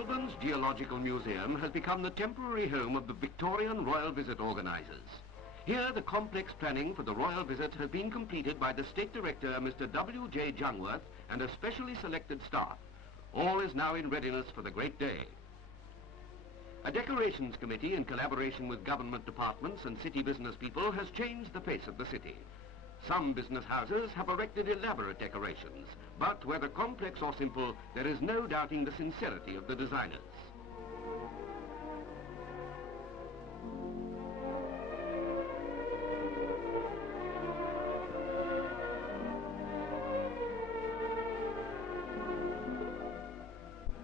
Melbourne's Geological Museum has become the temporary home of the Victorian Royal Visit organisers. Here, the complex planning for the Royal Visit has been completed by the State Director, Mr. W.J. Jungworth, and a specially selected staff. All is now in readiness for the great day. A decorations committee, in collaboration with government departments and city business people, has changed the face of the city. Some business houses have erected elaborate decorations, but whether complex or simple, there is no doubting the sincerity of the designers.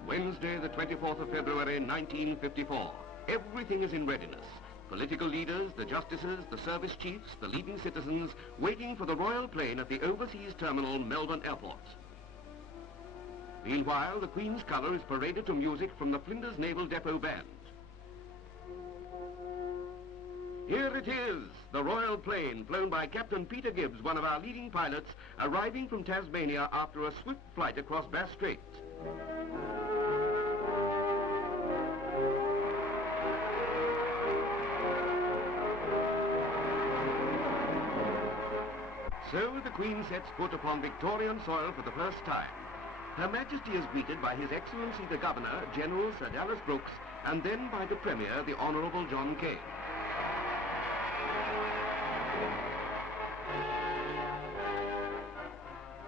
Wednesday, the 24th of February, 1954. Everything is in readiness. Political leaders, the justices, the service chiefs, the leading citizens, waiting for the royal plane at the overseas terminal, Melbourne Airport. Meanwhile, the Queen's colour is paraded to music from the Flinders Naval Depot Band. Here it is, the royal plane, flown by Captain Peter Gibbs, one of our leading pilots, arriving from Tasmania after a swift flight across Bass Strait. So the Queen sets foot upon Victorian soil for the first time. Her Majesty is greeted by His Excellency the Governor, General Sir Dallas Brooks, and then by the Premier, the Honourable John Kane.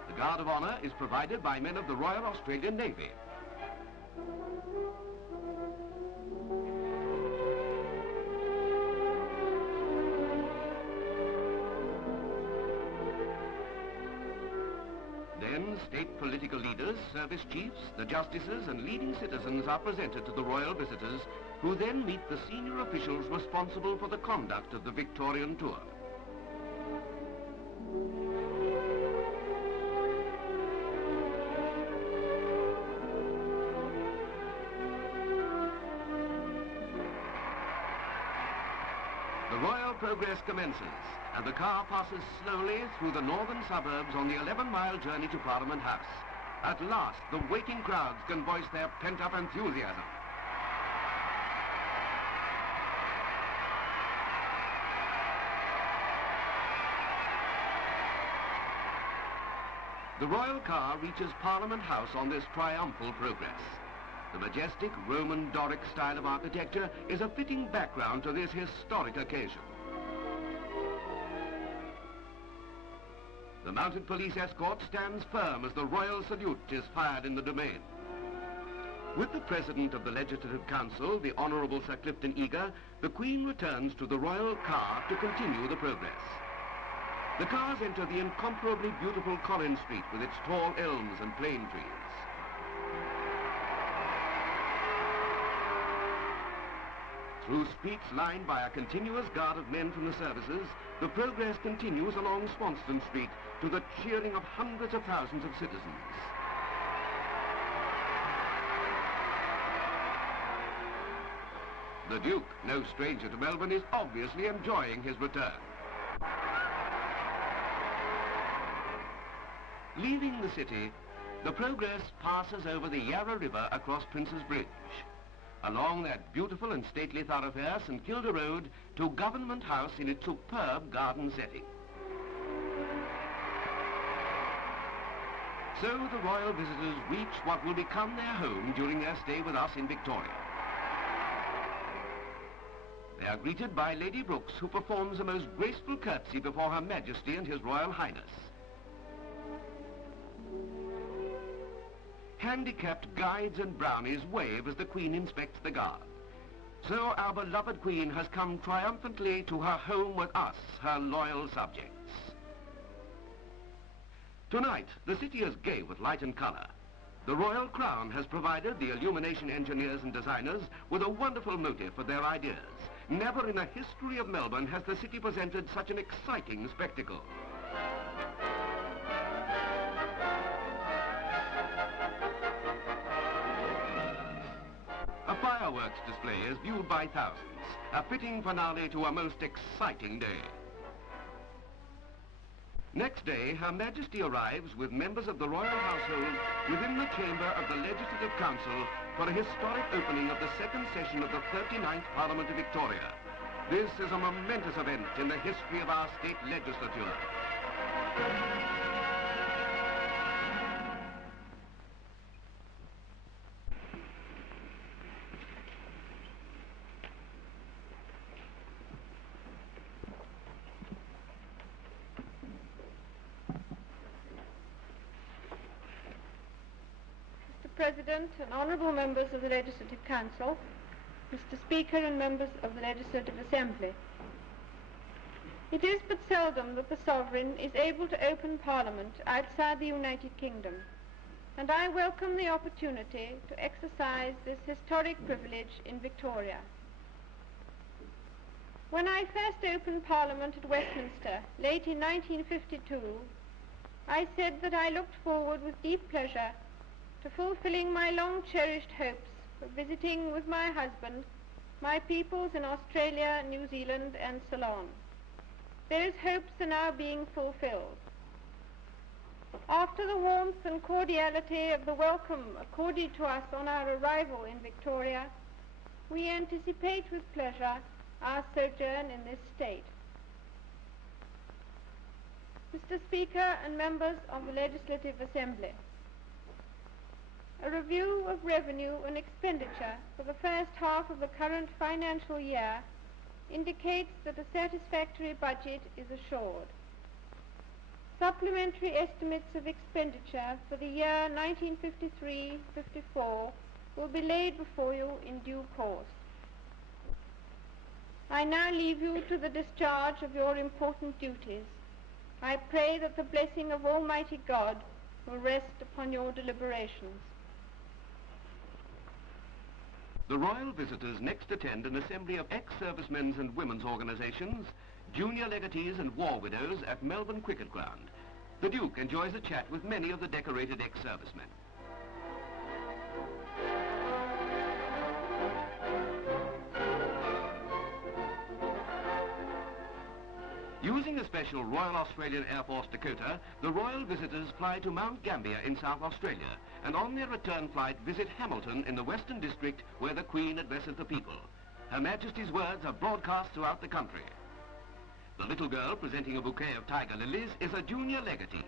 The Guard of Honour is provided by men of the Royal Australian Navy. Then state political leaders, service chiefs, the justices and leading citizens are presented to the royal visitors, who then meet the senior officials responsible for the conduct of the Victorian tour. The royal progress commences, and the car passes slowly through the northern suburbs on the 11-mile journey to Parliament House. At last, the waiting crowds can voice their pent-up enthusiasm. The royal car reaches Parliament House on this triumphal progress. The majestic Roman Doric style of architecture is a fitting background to this historic occasion. The mounted police escort stands firm as the royal salute is fired in the domain. With the President of the Legislative Council, the Honourable Sir Clifton Eager, the Queen returns to the royal car to continue the progress. The cars enter the incomparably beautiful Collins Street with its tall elms and plane trees. Through streets lined by a continuous guard of men from the services, the progress continues along Swanston Street to the cheering of hundreds of thousands of citizens. The Duke, no stranger to Melbourne, is obviously enjoying his return. Leaving the city, the progress passes over the Yarra River across Prince's Bridge, along that beautiful and stately thoroughfare, St Kilda Road, to Government House in its superb garden setting. So the royal visitors reach what will become their home during their stay with us in Victoria. They are greeted by Lady Brooks, who performs a most graceful curtsy before Her Majesty and His Royal Highness. Handicapped guides and brownies wave as the Queen inspects the guard. So our beloved Queen has come triumphantly to her home with us, her loyal subjects. Tonight, the city is gay with light and colour. The Royal Crown has provided the illumination engineers and designers with a wonderful motive for their ideas. Never in the history of Melbourne has the city presented such an exciting spectacle. A fireworks display is viewed by thousands, a fitting finale to a most exciting day. Next day, Her Majesty arrives with members of the royal household within the chamber of the Legislative Council for a historic opening of the second session of the 39th Parliament of Victoria. This is a momentous event in the history of our state legislature. President and honourable members of the Legislative Council, Mr. Speaker and members of the Legislative Assembly. It is but seldom that the Sovereign is able to open Parliament outside the United Kingdom, and I welcome the opportunity to exercise this historic privilege in Victoria. When I first opened Parliament at Westminster, late in 1952, I said that I looked forward with deep pleasure to fulfilling my long-cherished hopes of visiting with my husband my peoples in Australia, New Zealand and Ceylon. Those hopes are now being fulfilled. After the warmth and cordiality of the welcome accorded to us on our arrival in Victoria, we anticipate with pleasure our sojourn in this state. Mr. Speaker and members of the Legislative Assembly, a review of revenue and expenditure for the first half of the current financial year indicates that a satisfactory budget is assured. Supplementary estimates of expenditure for the year 1953-54 will be laid before you in due course. I now leave you to the discharge of your important duties. I pray that the blessing of Almighty God will rest upon your deliberations. The royal visitors next attend an assembly of ex-servicemen's and women's organisations, junior legatees and war widows at Melbourne Cricket Ground. The Duke enjoys a chat with many of the decorated ex-servicemen. Using a special Royal Australian Air Force Dakota, the royal visitors fly to Mount Gambier in South Australia, and on their return flight visit Hamilton in the Western District, where the Queen addresses the people. Her Majesty's words are broadcast throughout the country. The little girl presenting a bouquet of tiger lilies is a junior legatee.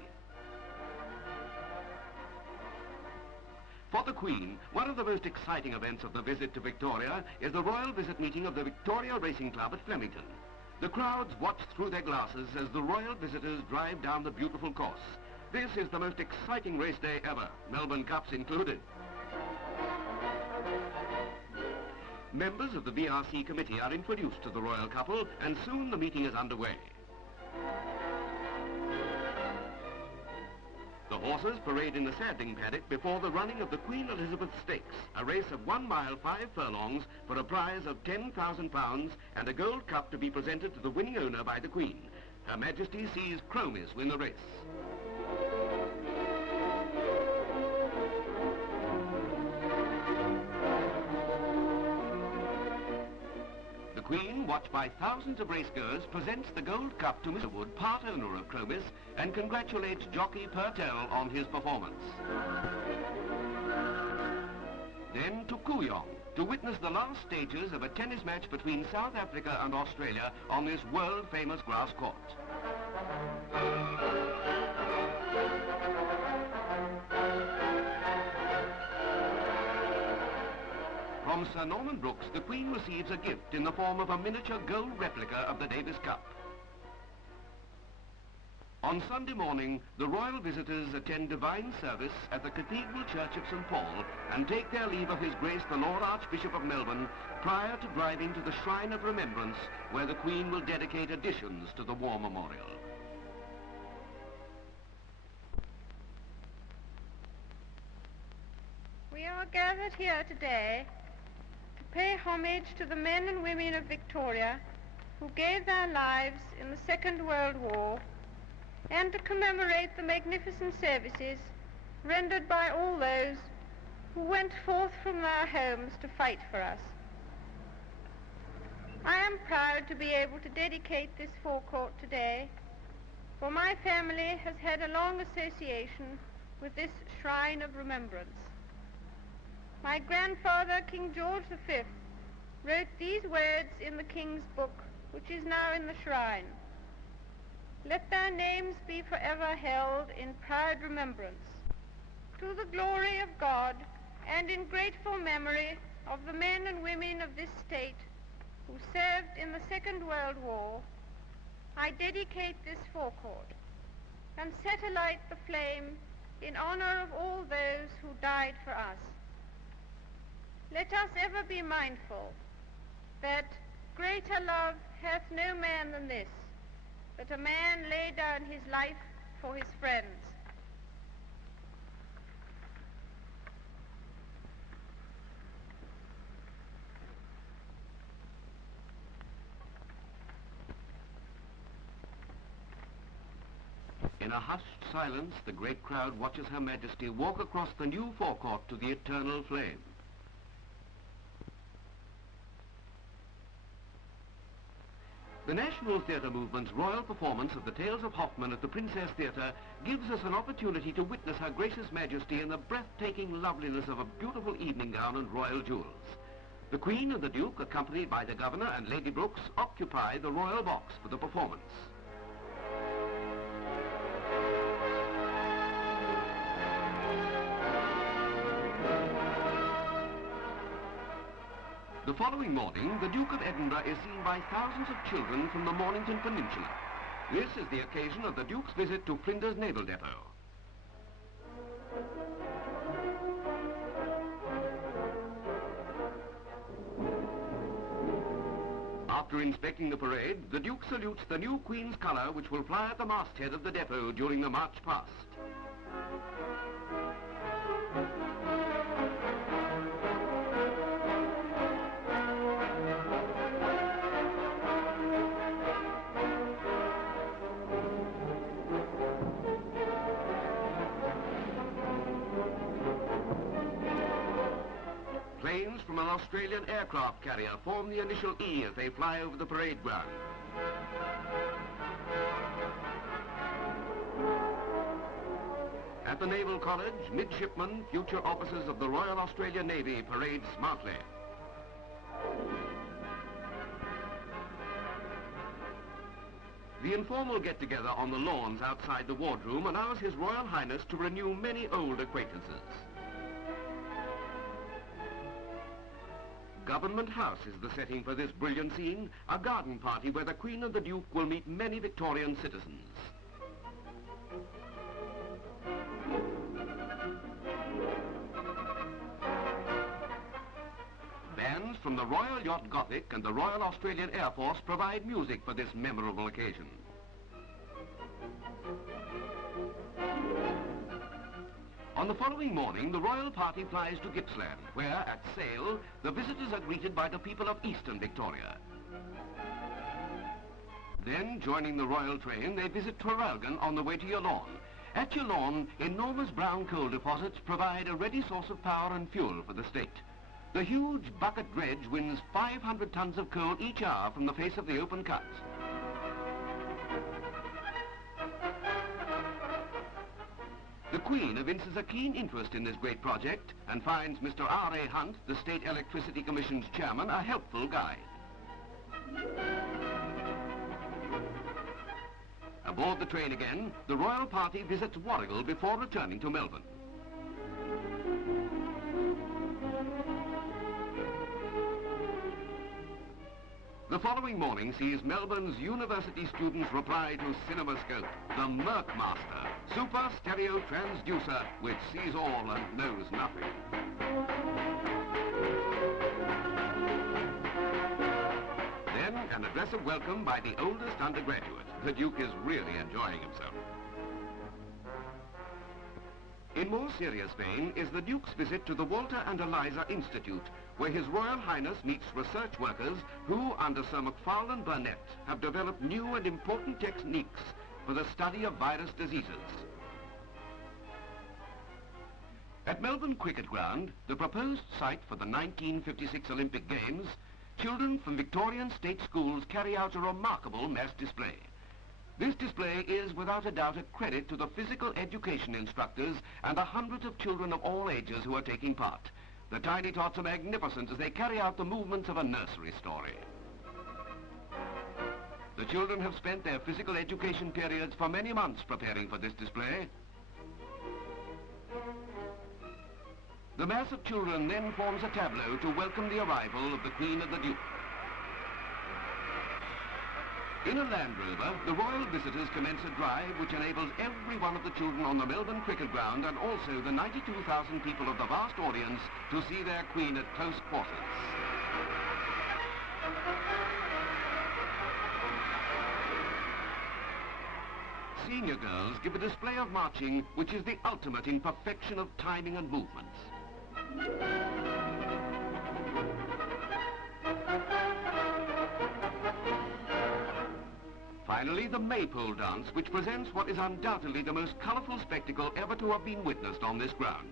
For the Queen, one of the most exciting events of the visit to Victoria is the royal visit meeting of the Victoria Racing Club at Flemington. The crowds watch through their glasses as the royal visitors drive down the beautiful course. This is the most exciting race day ever, Melbourne Cups included. Members of the VRC committee are introduced to the royal couple, and soon the meeting is underway. The horses parade in the saddling paddock before the running of the Queen Elizabeth Stakes, a race of 1 mile 5 furlongs for a prize of £10,000 and a gold cup to be presented to the winning owner by the Queen. Her Majesty sees Chromis win the race. The Queen, watched by thousands of racegoers, presents the gold cup to Mr. Wood, part owner of Chromis, and congratulates jockey Purtell on his performance. Then to Kooyong, to witness the last stages of a tennis match between South Africa and Australia on this world-famous grass court. From Sir Norman Brooks, the Queen receives a gift in the form of a miniature gold replica of the Davis Cup. On Sunday morning, the royal visitors attend divine service at the Cathedral Church of St. Paul and take their leave of His Grace the Lord Archbishop of Melbourne prior to driving to the Shrine of Remembrance, where the Queen will dedicate additions to the War Memorial. We are gathered here today to pay homage to the men and women of Victoria who gave their lives in the Second World War, and to commemorate the magnificent services rendered by all those who went forth from their homes to fight for us. I am proud to be able to dedicate this forecourt today, for my family has had a long association with this shrine of remembrance. My grandfather, King George V, wrote these words in the King's Book, which is now in the shrine. Let their names be forever held in proud remembrance, to the glory of God and in grateful memory of the men and women of this state who served in the Second World War. I dedicate this forecourt and set alight the flame in honor of all those who died for us. Let us ever be mindful that greater love hath no man than this, that a man lay down his life for his friends. In a hushed silence, the great crowd watches Her Majesty walk across the new forecourt to the eternal flame. The National Theatre Movement's royal performance of the Tales of Hoffmann at the Princess Theatre gives us an opportunity to witness Her Gracious Majesty in the breathtaking loveliness of a beautiful evening gown and royal jewels. The Queen and the Duke, accompanied by the Governor and Lady Brooks, occupy the royal box for the performance. The following morning, the Duke of Edinburgh is seen by thousands of children from the Mornington Peninsula. This is the occasion of the Duke's visit to Flinders Naval Depot. After inspecting the parade, the Duke salutes the new Queen's colour which will fly at the masthead of the depot during the march past. Planes from an Australian aircraft carrier form the initial E as they fly over the parade ground. At the Naval College, midshipmen, future officers of the Royal Australian Navy, parade smartly. The informal get-together on the lawns outside the wardroom allows His Royal Highness to renew many old acquaintances. Government House is the setting for this brilliant scene, a garden party where the Queen and the Duke will meet many Victorian citizens. Bands from the Royal Yacht Gothic and the Royal Australian Air Force provide music for this memorable occasion. On the following morning, the royal party flies to Gippsland, where, at Sale, the visitors are greeted by the people of Eastern Victoria. Then, joining the royal train, they visit Traralgon on the way to Yallourn. At Yallourn, enormous brown coal deposits provide a ready source of power and fuel for the state. The huge bucket dredge wins 500 tons of coal each hour from the face of the open cuts. The Queen evinces a keen interest in this great project and finds Mr. R.A. Hunt, the State Electricity Commission's chairman, a helpful guide. Aboard the train again, the royal party visits Warrigal before returning to Melbourne. The following morning sees Melbourne's university students reply to CinemaScope, the Merc Master, super stereo transducer which sees all and knows nothing. Then an address of welcome by the oldest undergraduate. The Duke is really enjoying himself. In more serious vein is the Duke's visit to the Walter and Eliza Institute, where His Royal Highness meets research workers who, under Sir Macfarlane Burnett, have developed new and important techniques for the study of virus diseases. At Melbourne Cricket Ground, the proposed site for the 1956 Olympic Games, children from Victorian state schools carry out a remarkable mass display. This display is, without a doubt, a credit to the physical education instructors and the hundreds of children of all ages who are taking part. The tiny tots are magnificent as they carry out the movements of a nursery story. The children have spent their physical education periods for many months preparing for this display. The mass of children then forms a tableau to welcome the arrival of the Queen and the Duke. In a Land Rover, the royal visitors commence a drive which enables every one of the children on the Melbourne cricket ground and also the 92,000 people of the vast audience to see their Queen at close quarters. Senior girls give a display of marching which is the ultimate in perfection of timing and movements. Finally, the maypole dance, which presents what is undoubtedly the most colourful spectacle ever to have been witnessed on this ground.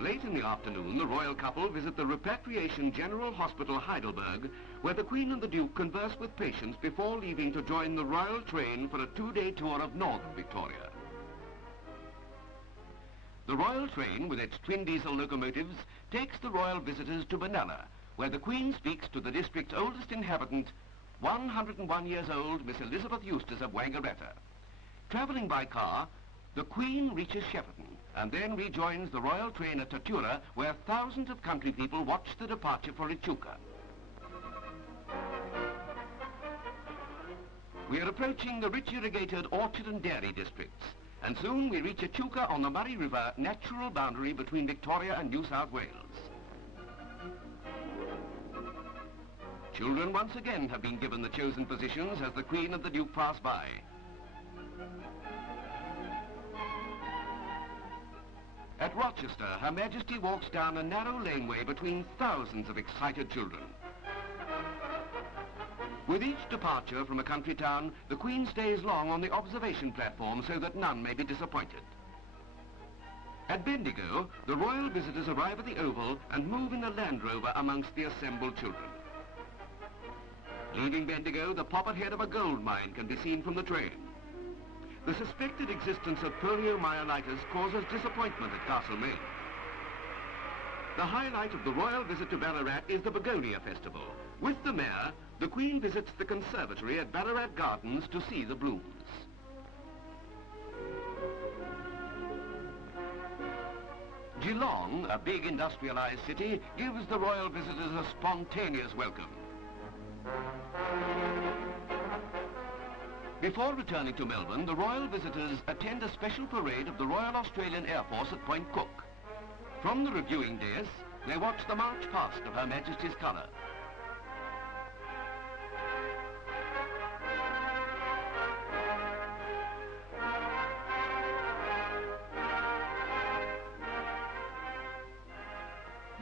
Late in the afternoon, the royal couple visit the Repatriation General Hospital, Heidelberg, where the Queen and the Duke converse with patients before leaving to join the royal train for a two-day tour of northern Victoria. The royal train, with its twin diesel locomotives, takes the royal visitors to Benalla, where the Queen speaks to the district's oldest inhabitant, 101 years old Miss Elizabeth Eustace of Wangaratta. Travelling by car, the Queen reaches Shepparton and then rejoins the royal train at Tatura, where thousands of country people watch the departure for Echuca. We are approaching the rich irrigated orchard and dairy districts, and soon we reach Echuca on the Murray River, natural boundary between Victoria and New South Wales. Children once again have been given the chosen positions as the Queen and the Duke pass by. At Rochester, Her Majesty walks down a narrow laneway between thousands of excited children. With each departure from a country town, the Queen stays long on the observation platform so that none may be disappointed. At Bendigo, the royal visitors arrive at the Oval and move in the Land Rover amongst the assembled children. Leaving Bendigo, the poppet head of a gold mine can be seen from the train. The suspected existence of poliomyelitis causes disappointment at Castlemaine. The highlight of the royal visit to Ballarat is the Begonia Festival. With the mayor, the Queen visits the conservatory at Ballarat Gardens to see the blooms. Geelong, a big industrialized city, gives the royal visitors a spontaneous welcome. Before returning to Melbourne, the royal visitors attend a special parade of the Royal Australian Air Force at Point Cook. From the reviewing dais, they watch the march past of Her Majesty's colour.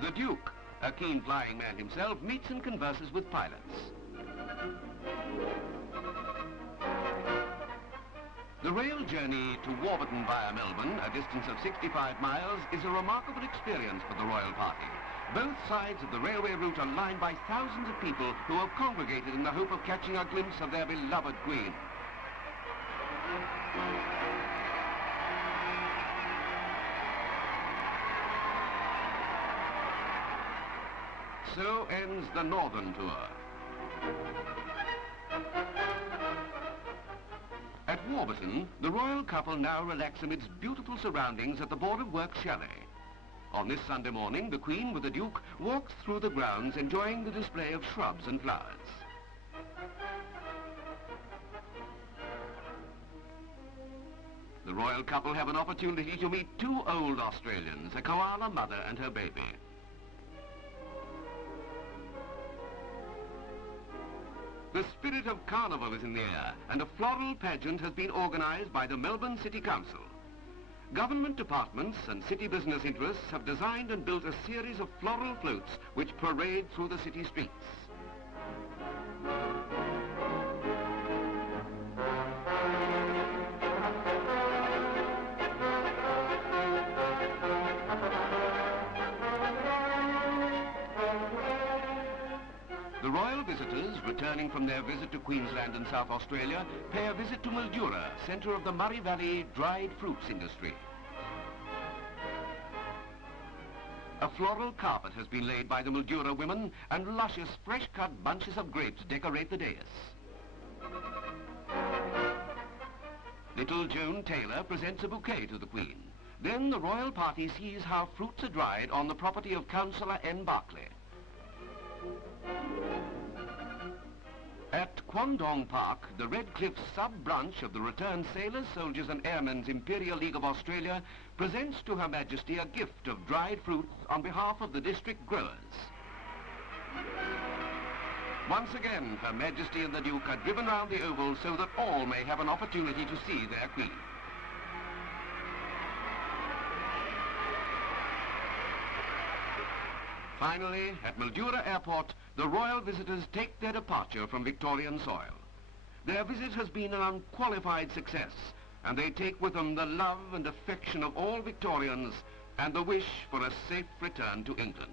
The Duke, a keen flying man himself, meets and converses with pilots. The rail journey to Warburton via Melbourne, a distance of 65 miles, is a remarkable experience for the royal party. Both sides of the railway route are lined by thousands of people who have congregated in the hope of catching a glimpse of their beloved Queen. So ends the Northern Tour. At Warburton, the royal couple now relax amidst beautiful surroundings at the Board of Works chalet. On this Sunday morning, the Queen with the Duke walks through the grounds enjoying the display of shrubs and flowers. The royal couple have an opportunity to meet two old Australians, a koala mother and her baby. The spirit of carnival is in the air, and a floral pageant has been organised by the Melbourne City Council. Government departments and city business interests have designed and built a series of floral floats which parade through the city streets. The royal visitors, returning from their visit to Queensland and South Australia, pay a visit to Mildura, centre of the Murray Valley dried fruits industry. A floral carpet has been laid by the Mildura women, and luscious, fresh-cut bunches of grapes decorate the dais. Little Joan Taylor presents a bouquet to the Queen. Then the royal party sees how fruits are dried on the property of Councillor N. Barclay. At Kwandong Park, the Red Cliffs sub-branch of the Returned Sailors, Soldiers and Airmen's Imperial League of Australia presents to Her Majesty a gift of dried fruits on behalf of the district growers. Once again, Her Majesty and the Duke are driven round the Oval so that all may have an opportunity to see their Queen. Finally, at Mildura Airport, the royal visitors take their departure from Victorian soil. Their visit has been an unqualified success, and they take with them the love and affection of all Victorians and the wish for a safe return to England.